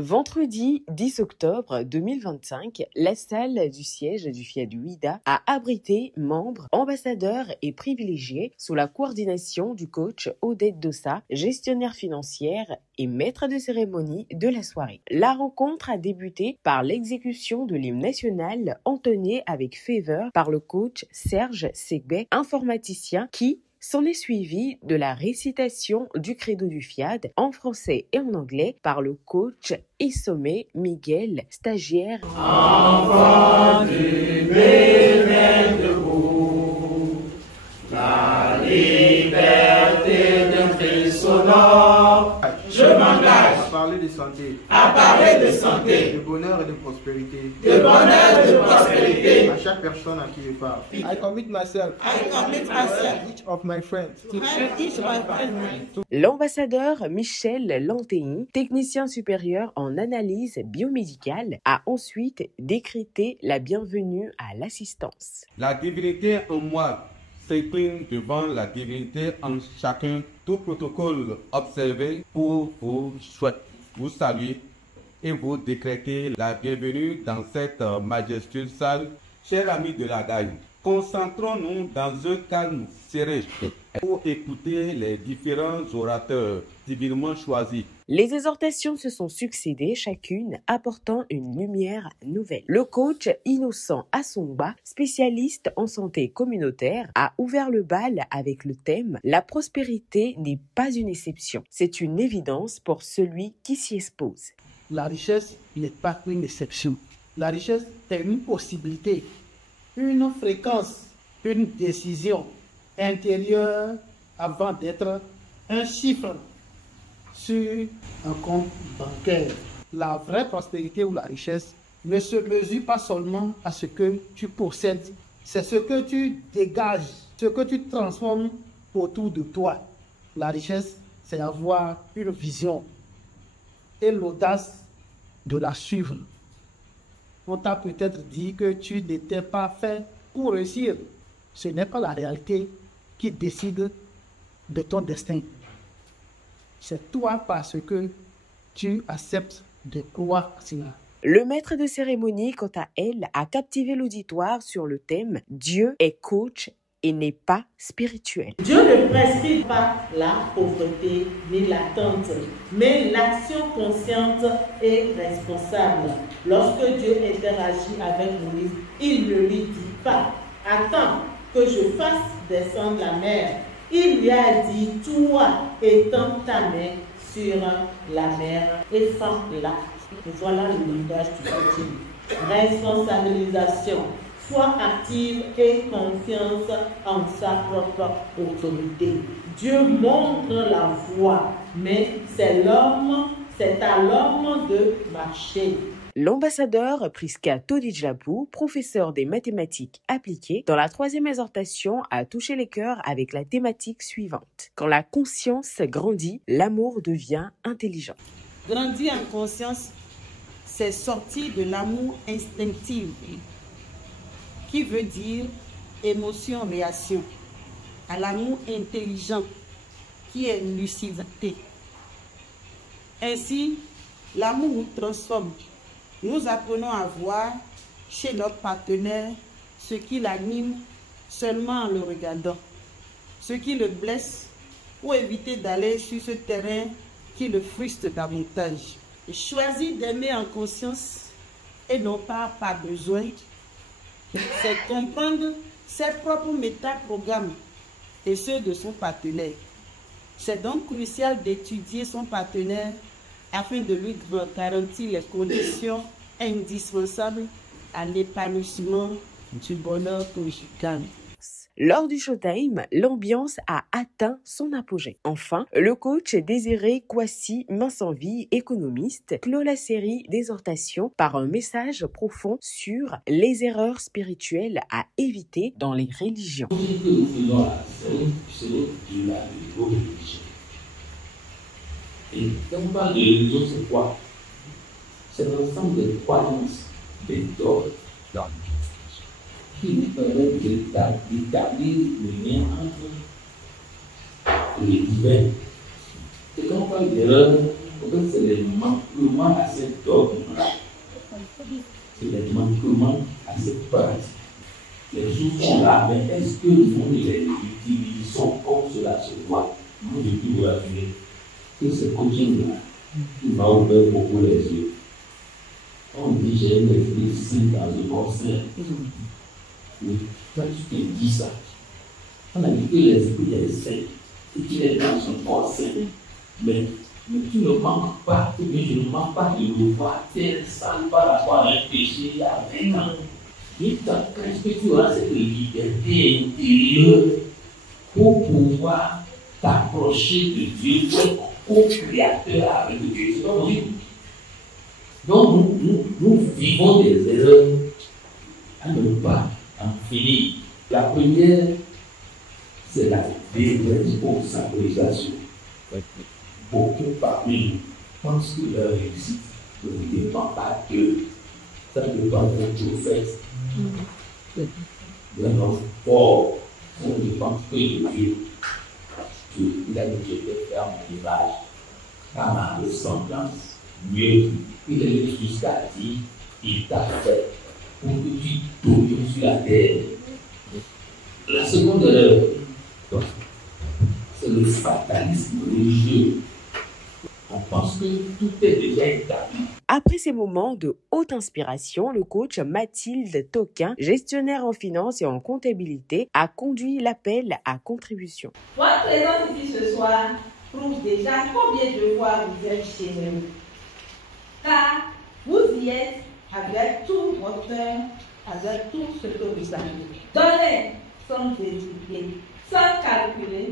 Vendredi 10 octobre 2025, la salle du siège du Fiat Uida a abrité membres, ambassadeurs et privilégiés sous la coordination du coach Odette Dossa, gestionnaire financière et maître de cérémonie de la soirée. La rencontre a débuté par l'exécution de l'hymne national entonné avec ferveur par le coach Serge Segbet, informaticien qui s'en est suivi de la récitation du credo du Fiat en français et en anglais par le coach Essomé Miguel, stagiaire. Enfant du bénin debout, la liberté d'un cri sonore, je m'engage à parler de santé, de bonheur et de prospérité, à chaque personne à qui je parle. I commit myself to each of my friends. L'ambassadeur Michel Lantéi, technicien supérieur en analyse biomédicale, a ensuite décrété la bienvenue à l'assistance. La divinité en moi s'exprime devant la divinité en chacun. Tout protocole observé pour vous saluer et vous décréter la bienvenue dans cette majestueuse salle. Chers amis de la Gagne, concentrons-nous dans un calme serré pour écouter les différents orateurs divinement choisis. Les exhortations se sont succédées, chacune apportant une lumière nouvelle. Le coach Innocent Assomba, spécialiste en santé communautaire, a ouvert le bal avec le thème « La prospérité n'est pas une exception, c'est une évidence pour celui qui s'y expose ». La richesse n'est pas une exception. La richesse est une possibilité, une fréquence, une décision intérieure avant d'être un chiffre sur un compte bancaire. La vraie prospérité ou la richesse ne se mesure pas seulement à ce que tu possèdes, c'est ce que tu dégages, ce que tu transformes autour de toi. La richesse, c'est avoir une vision et l'audace de la suivre. On t'a peut-être dit que tu n'étais pas fait pour réussir. Ce n'est pas la réalité qui décide de ton destin. C'est toi parce que tu acceptes de croire à cela. Le maître de cérémonie, quant à elle, a captivé l'auditoire sur le thème « Dieu est coach et n'est pas spirituel ». Dieu ne prescrit pas la pauvreté ni l'attente, mais l'action consciente et responsable. Lorsque Dieu interagit avec Moïse, il ne lui dit pas « Attends que je fasse descendre la mer ». Il lui a dit « Toi, étends ta main sur la mer et fends-la ». Et voilà le langage du coaching. Responsabilisation, foi active et confiance en sa propre autorité. Dieu montre la voie, mais c'est à l'homme de marcher. L'ambassadeur Priska Todijlapou, professeur des mathématiques appliquées, dans la troisième exhortation a touché les cœurs avec la thématique suivante. Quand la conscience grandit, l'amour devient intelligent. Grandir en conscience, c'est sortir de l'amour instinctif, qui veut dire émotion-réaction, à l'amour intelligent, qui est lucidité. Ainsi, l'amour nous transforme. Nous apprenons à voir chez notre partenaire ce qui l'anime seulement en le regardant, ce qui le blesse pour éviter d'aller sur ce terrain qui le frustre davantage. Et choisir d'aimer en conscience et non pas par besoin, c'est comprendre ses propres métaprogrammes et ceux de son partenaire. C'est donc crucial d'étudier son partenaire afin de lui garantir les conditions indispensables à l'épanouissement du bonheur conjugal. Lors du showtime, l'ambiance a atteint son apogée. Enfin, le coach Désiré Kouassi Minsenvie, économiste, clôt la série d'exhortations par un message profond sur les erreurs spirituelles à éviter dans les religions. Et quand on parle de religion, c'est quoi? C'est l'ensemble de croyances, des dogmes, qui nous permettent d'établir le lien entre le divin. Et quand on parle d'erreur, En fait, c'est les manquements à cette dogme-là. C'est les manquements à cette pratique. Les choses sont là, mais est-ce que nous les utilisons comme cela se doit? Moi, je peux vous assurer que ce coaching-là, il m'a ouvert beaucoup les yeux. On dit j'ai un esprit saint dans le conseil. Mais toi, tu te dis ça. On a dit que l'esprit est saint et qu'il est dans son conseil. Mais tu ne manques pas, ou bien je ne manque pas de le voir tel sale par rapport à un péché avec un. Et quand est-ce que tu auras cette liberté intérieure pour pouvoir t'approcher de Dieu, pour être co-créateur avec Dieu? C'est pas possible. Donc nous vivons des erreurs à ne pas en finir. La première, c'est la déresponsabilisation. Beaucoup parmi nous pensent que leur réussite ne dépend pas d'eux. Ça dépend d'un prophète, d'un homme fort. Ça ne dépend que de Dieu. Il a dit que je vais faire mon image à ma ressemblance. Mieux, il est jusqu'à dire il t'a fait pour que tu domines sur la terre. La seconde erreur, c'est le fatalisme religieux. On pense que tout est déjà établi. Après ces moments de haute inspiration, le coach Mathilde Toquin, gestionnaire en finance et en comptabilité, a conduit l'appel à contribution. Votre présence ici ce soir prouve déjà combien de fois vous êtes généreux. Car vous y êtes avec tout votre cœur, avec tout ce que vous avez. Donnez sans hésiter, sans calculer,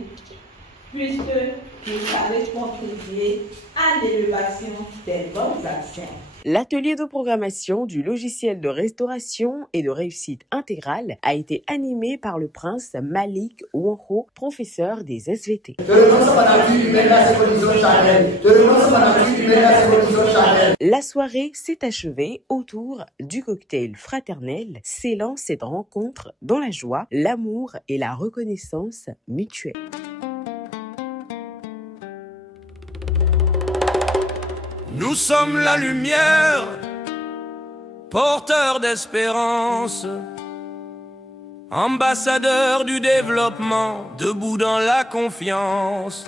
puisque vous savez contribuer à l'élévation des bonnes actions. L'atelier de programmation du logiciel de restauration et de réussite intégrale a été animé par le prince Malik Wonho, professeur des SVT. La soirée s'est achevée autour du cocktail fraternel, scellant cette rencontre dans la joie, l'amour et la reconnaissance mutuelle. Nous sommes la lumière, porteurs d'espérance, ambassadeurs du développement, debout dans la confiance.